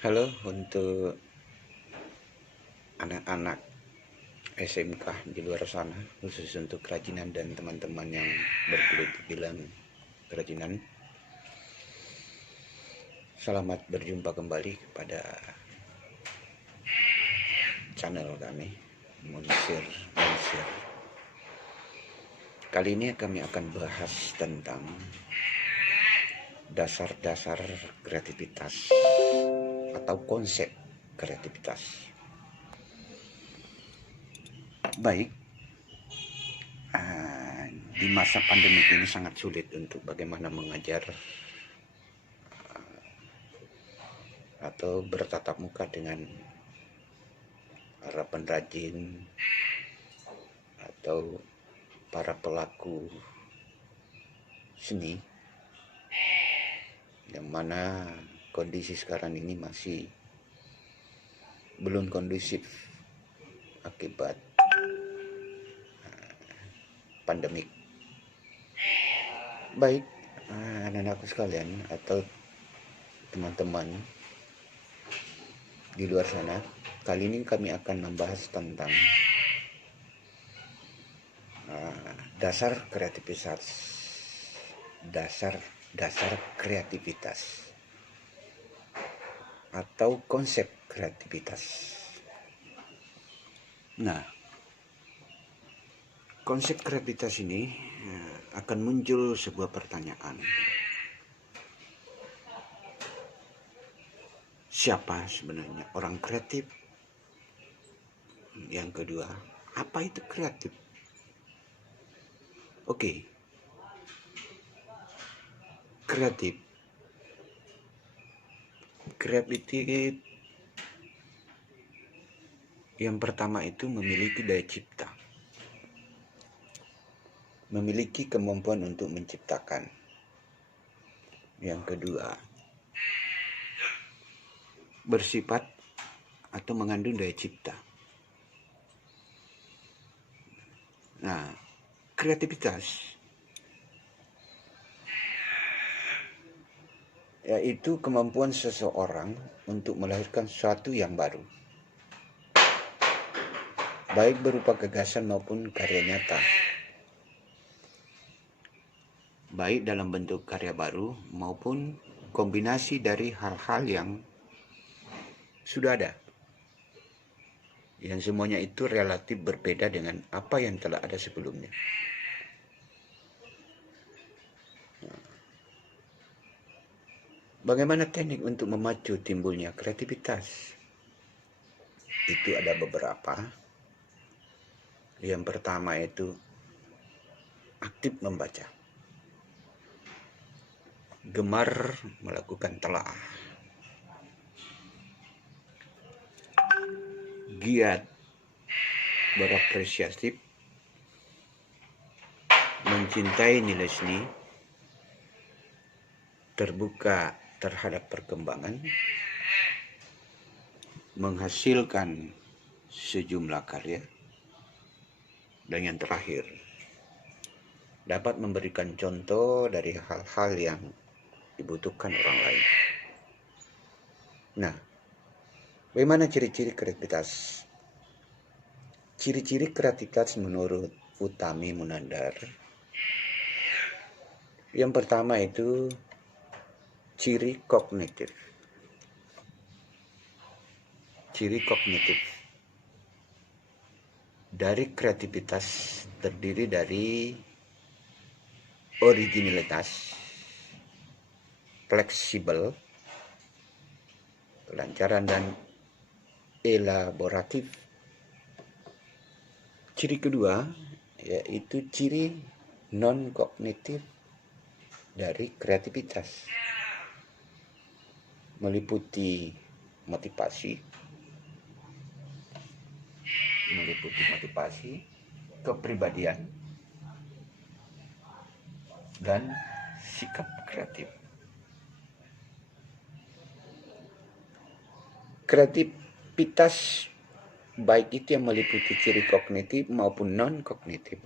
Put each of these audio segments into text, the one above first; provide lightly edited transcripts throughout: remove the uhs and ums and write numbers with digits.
Halo untuk anak-anak SMK di luar sana, khusus untuk kerajinan dan teman-teman yang bergelut di bidang kerajinan. Selamat berjumpa kembali kepada channel kami, Monsir. Kali ini kami akan bahas tentang dasar-dasar kreativitas atau konsep kreativitas. Baik, di masa pandemi ini sangat sulit untuk bagaimana mengajar atau bertatap muka dengan para pengrajin atau para pelaku seni, yang mana kondisi sekarang ini masih belum kondusif akibat pandemik. Baik, anak-anakku sekalian atau teman-teman di luar sana, kali ini kami akan membahas tentang dasar kreativitas, dasar kreativitas atau konsep kreativitas. Nah, konsep kreativitas ini akan muncul sebuah pertanyaan. Siapa sebenarnya orang kreatif? Yang kedua, apa itu kreatif? Oke, kreatif yang pertama itu memiliki daya cipta, memiliki kemampuan untuk menciptakan. Yang kedua, bersifat atau mengandung daya cipta. Nah, kreativitas yaitu kemampuan seseorang untuk melahirkan sesuatu yang baru, baik berupa gagasan maupun karya nyata, baik dalam bentuk karya baru maupun kombinasi dari hal-hal yang sudah ada, yang semuanya itu relatif berbeda dengan apa yang telah ada sebelumnya. Bagaimana teknik untuk memacu timbulnya kreativitas? Itu ada beberapa. Yang pertama itu aktif membaca, gemar melakukan telaah, giat berapresiasi, mencintai nilai seni, terbuka terhadap perkembangan, menghasilkan sejumlah karya, dan yang terakhir, dapat memberikan contoh dari hal-hal yang dibutuhkan orang lain. Nah, bagaimana ciri-ciri kreativitas? Ciri-ciri kreativitas menurut Utami Munandar, yang pertama itu ciri kognitif. Ciri kognitif dari kreativitas terdiri dari originalitas, fleksibel, kelancaran, dan elaboratif. Ciri kedua yaitu ciri non-kognitif dari kreativitas, meliputi motivasi, kepribadian, dan sikap kreatif. Kreativitas baik itu yang meliputi ciri kognitif maupun non-kognitif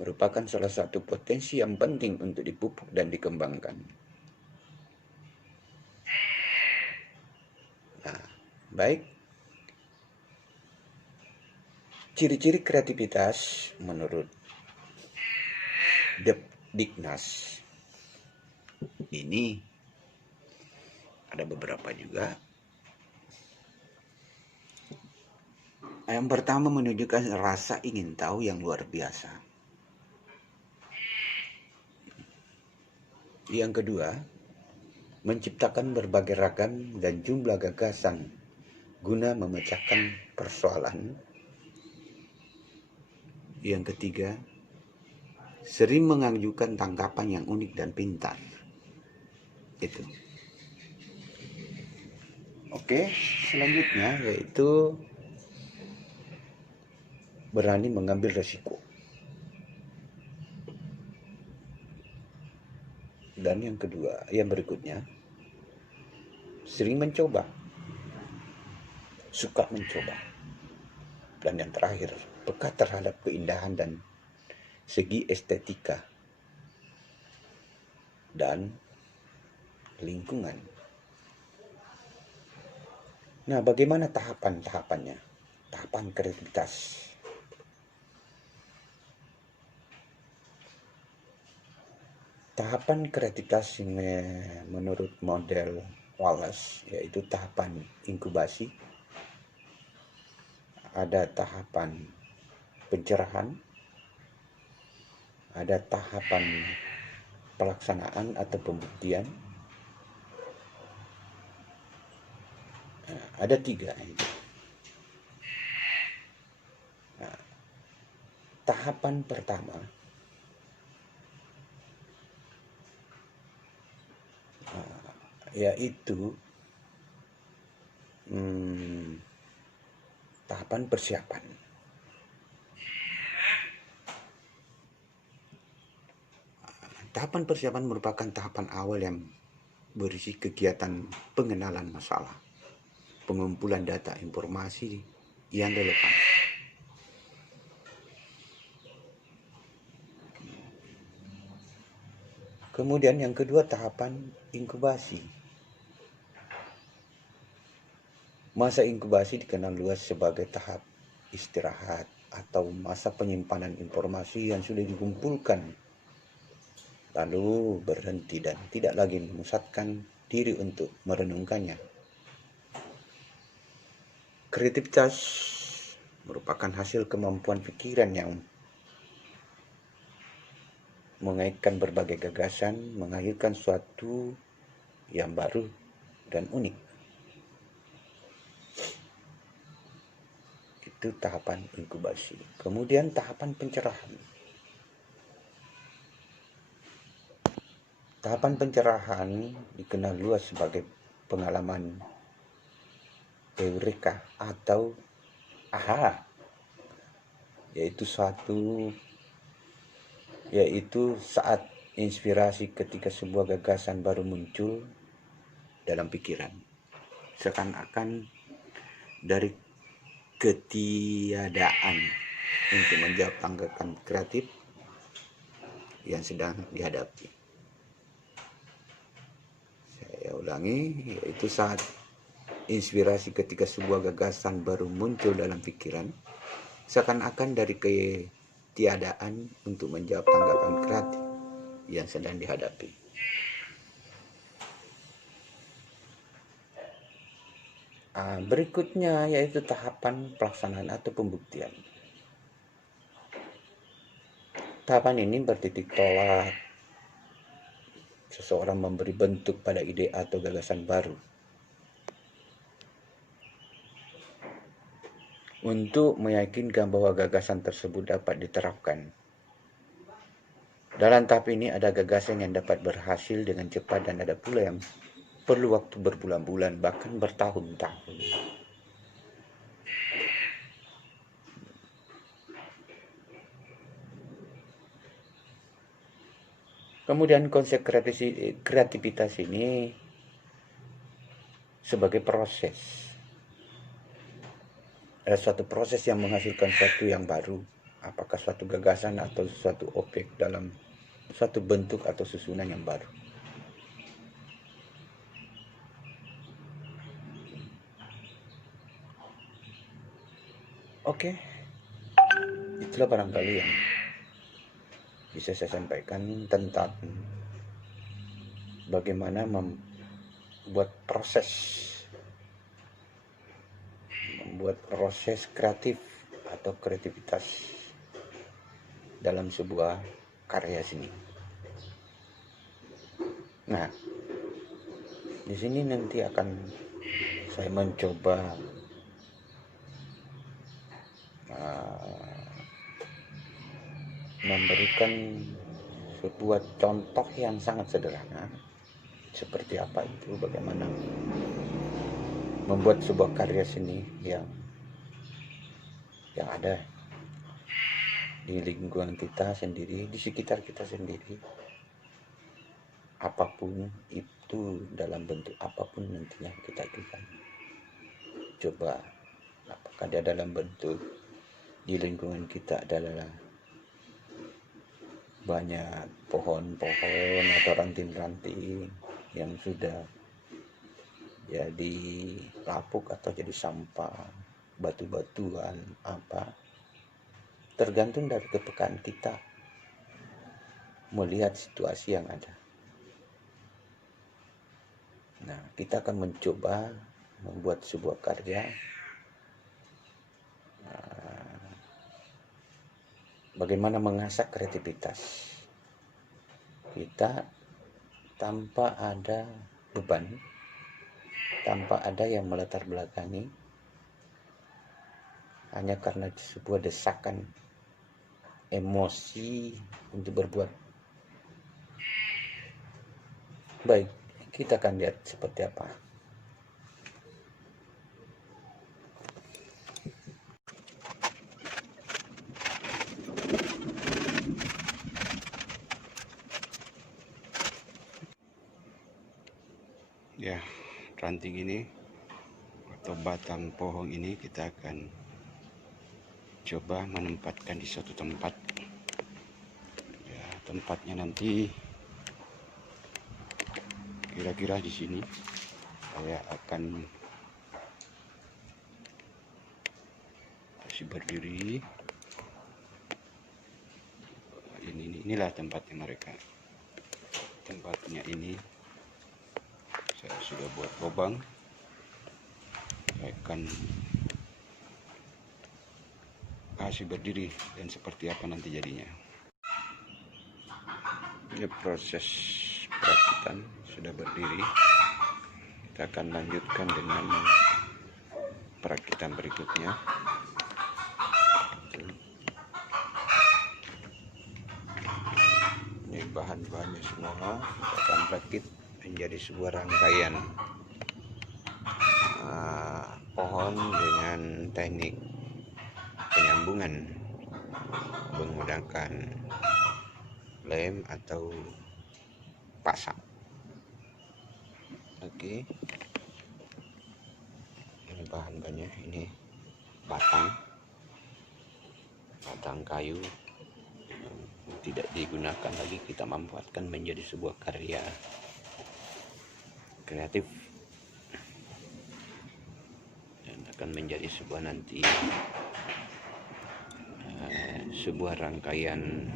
merupakan salah satu potensi yang penting untuk dipupuk dan dikembangkan. Baik, ciri-ciri kreativitas menurut Depdiknas ini ada beberapa juga. Yang pertama, menunjukkan rasa ingin tahu yang luar biasa. Yang kedua, menciptakan berbagai ragam dan jumlah gagasan guna memecahkan persoalan. Yang ketiga, sering mengajukan tanggapan yang unik dan pintar. Itu. Oke, selanjutnya yaitu berani mengambil resiko. Dan yang kedua, yang berikutnya, sering mencoba, suka mencoba. Dan yang terakhir, peka terhadap keindahan dan segi estetika dan lingkungan. Nah, bagaimana tahapan-tahapannya? Tahapan kreativitas. Tahapan kreativitas menurut model Wallace yaitu tahapan inkubasi, ada tahapan pencerahan, ada tahapan pelaksanaan atau pembuktian, ada 3. Nah, tahapan pertama yaitu tahapan persiapan. Tahapan persiapan merupakan tahapan awal yang berisi kegiatan pengenalan masalah, pengumpulan data informasi yang relevan. Kemudian yang kedua, tahapan inkubasi. Masa inkubasi dikenal luas sebagai tahap istirahat atau masa penyimpanan informasi yang sudah dikumpulkan, lalu berhenti dan tidak lagi memusatkan diri untuk merenungkannya. Kreativitas merupakan hasil kemampuan pikiran yang mengaitkan berbagai gagasan, menghasilkan sesuatu yang baru dan unik. Itu tahapan inkubasi. Kemudian tahapan pencerahan. Tahapan pencerahan dikenal luas sebagai pengalaman eureka atau aha, yaitu saat inspirasi ketika sebuah gagasan baru muncul dalam pikiran, seakan-akan dari ketiadaan untuk menjawab tanggapan kreatif yang sedang dihadapi. Saya ulangi, yaitu saat inspirasi ketika sebuah gagasan baru muncul dalam pikiran, seakan-akan dari ketiadaan untuk menjawab tanggapan kreatif yang sedang dihadapi. Berikutnya yaitu tahapan pelaksanaan atau pembuktian. Tahapan ini bertitik tolak seseorang memberi bentuk pada ide atau gagasan baru. Untuk meyakinkan bahwa gagasan tersebut dapat diterapkan. Dalam tahap ini ada gagasan yang dapat berhasil dengan cepat dan ada pula yang perlu waktu berbulan-bulan bahkan bertahun-tahun. Kemudian konsep kreativitas ini sebagai proses. Ada suatu proses yang menghasilkan sesuatu yang baru, apakah suatu gagasan atau suatu objek dalam suatu bentuk atau susunan yang baru. Oke, itulah barangkali yang bisa saya sampaikan tentang bagaimana membuat proses kreatif atau kreativitas dalam sebuah karya seni. Nah, di sini nanti akan saya mencoba memberikan sebuah contoh yang sangat sederhana, seperti apa itu, bagaimana membuat sebuah karya seni yang ada di lingkungan kita sendiri, di sekitar kita sendiri, apapun itu, dalam bentuk apapun nantinya kita akan coba. Apakah dia dalam bentuk di lingkungan kita adalah banyak pohon-pohon atau ranting-ranting yang sudah jadi lapuk atau jadi sampah, batu-batuan, apa, tergantung dari kepekaan kita melihat situasi yang ada. Nah, kita akan mencoba membuat sebuah karya bagaimana mengasah kreativitas kita tanpa ada beban, tanpa ada yang melatar belakangi, hanya karena sebuah desakan emosi untuk berbuat. Baik, kita akan lihat seperti apa. Ya, ranting ini atau batang pohon ini kita akan coba menempatkan di suatu tempat. Ya, tempatnya nanti kira-kira di sini. Saya akan berdiri. Inilah tempatnya mereka. Tempatnya ini saya sudah buat lubang. Saya akan kasih berdiri dan seperti apa nanti jadinya. Ini proses perakitan sudah berdiri. Kita akan lanjutkan dengan perakitan berikutnya. Ini bahan-bahannya semua kita akan rakit menjadi sebuah rangkaian pohon dengan teknik penyambungan menggunakan lem atau pasak. Oke, ini bahan-bahannya, ini batang kayu tidak digunakan lagi, kita manfaatkan menjadi sebuah karya kreatif dan akan menjadi sebuah nanti sebuah rangkaian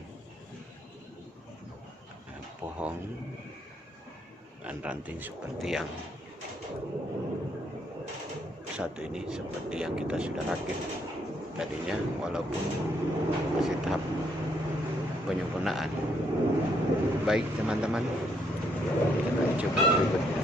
pohon dan ranting seperti yang satu ini, seperti yang kita sudah rakit tadinya, walaupun masih tahap penyempurnaan. Baik teman-teman, kita coba berikutnya.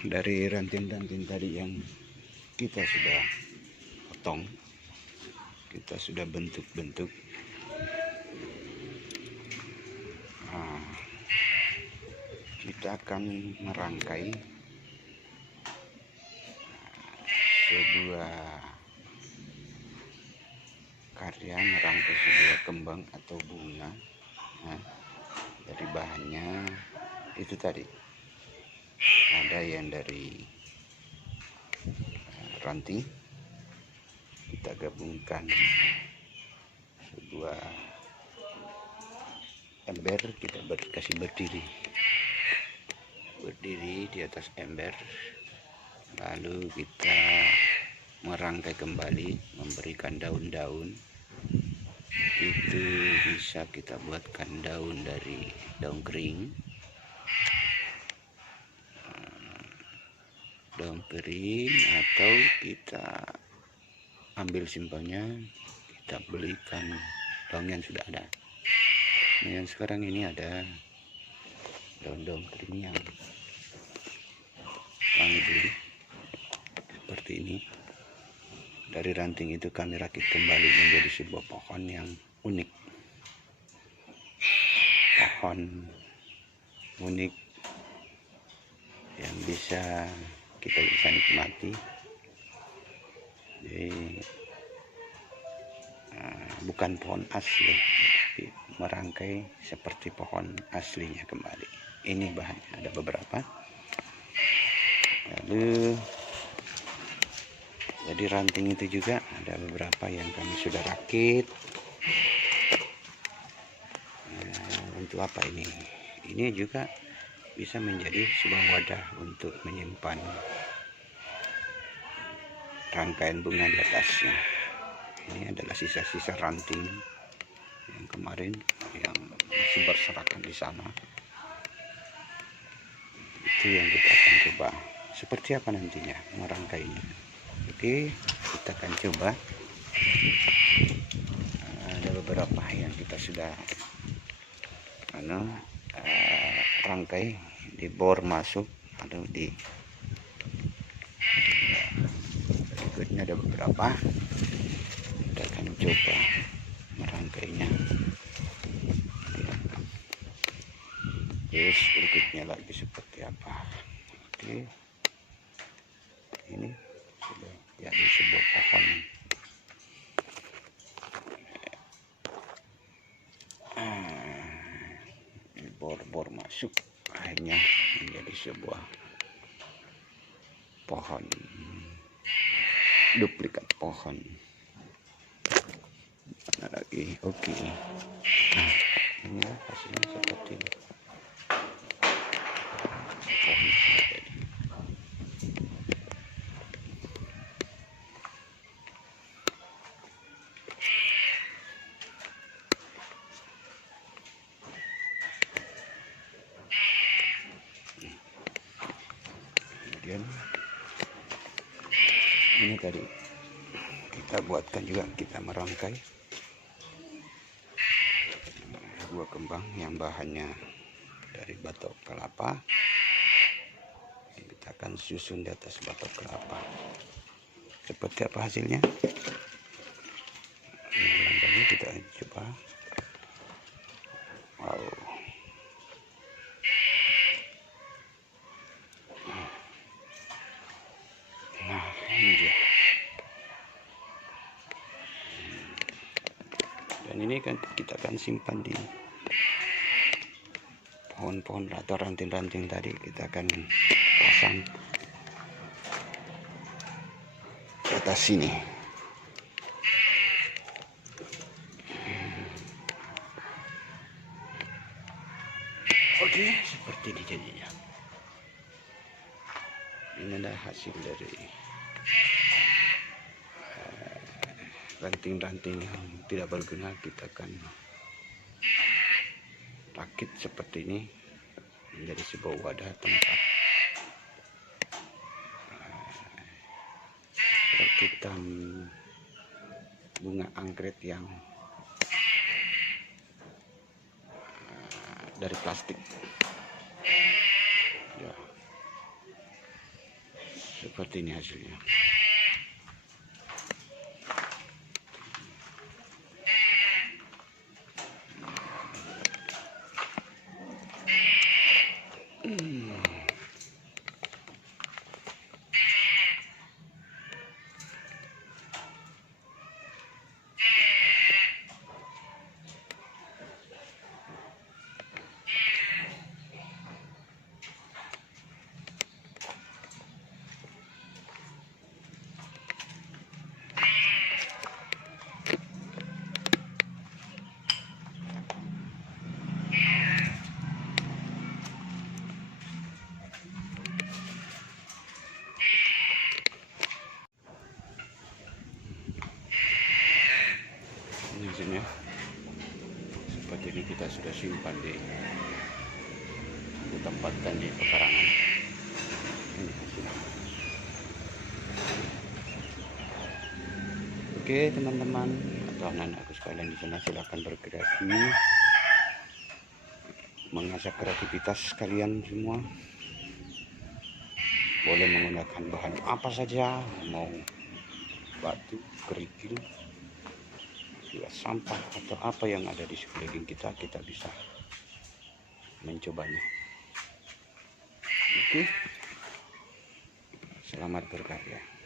dari ranting-ranting tadi yang kita sudah potong, kita sudah bentuk-bentuk. Kita akan merangkai sebuah karya, merangkai sebuah kembang atau bunga. Dari bahannya itu tadi, ada yang dari ranting, kita gabungkan sebuah ember, kita kasih berdiri di atas ember, lalu kita merangkai kembali, memberikan daun-daun. Itu bisa kita buatkan daun dari daun kering, atau kita ambil simpelnya, kita belikan daun yang sudah ada. Nah, yang sekarang ini ada daun-daun kering yang kami beli seperti ini. Dari ranting itu kami rakit kembali menjadi sebuah pohon yang unik. Pohon unik yang bisa kita bisa nikmati. Jadi bukan pohon asli, tapi merangkai seperti pohon aslinya kembali. Ini bahannya ada beberapa. Lalu jadi ranting itu juga ada beberapa yang kami sudah rakit. Untuk apa ini? Ini juga bisa menjadi sebuah wadah untuk menyimpan rangkaian bunga di atasnya. Ini adalah sisa-sisa ranting yang kemarin yang masih berserakan di sana. Itu yang kita akan coba seperti apa nantinya merangkainya. Oke, kita akan coba. Ada beberapa yang kita sudah rangkai, dibor masuk, atau di berikutnya ada beberapa. Kita akan coba merangkainya. Terus berikutnya lagi seperti apa. Oke, ini sudah jadi sebuah pohon. Bor masuk, akhirnya menjadi sebuah pohon, duplikat pohon. Mana lagi? Oke. Nah, ini hasilnya seperti ini. Kemudian ini tadi kita buatkan juga, kita merangkai sebuah kembang yang bahannya dari batok kelapa. Kita akan susun di atas batok kelapa. Seperti apa hasilnya? Ini kita coba. Wow. Nah, ini dia. Dan ini kan kita akan simpan di pohon-pohon atau ranting-ranting tadi. Kita akan pasang ke atas sini. Oke, seperti ini jadinya. Ini adalah hasil dari ranting-ranting yang tidak berguna. Kita akan rakit seperti ini menjadi sebuah wadah tempat rakitan bunga anggrek yang dari plastik ya. Seperti ini hasilnya. Ini hasilnya. Seperti ini kita sudah simpan di tempatkan di pekarangan. Ini hasilnya. Oke teman-teman atau anak-anakku sekalian di sana, silakan berkreasi, mengasah kreativitas kalian semua. Boleh menggunakan bahan apa saja, mau batu, kerikil, sampah atau apa yang ada di sekeliling kita bisa mencobanya. Oke, selamat berkarya.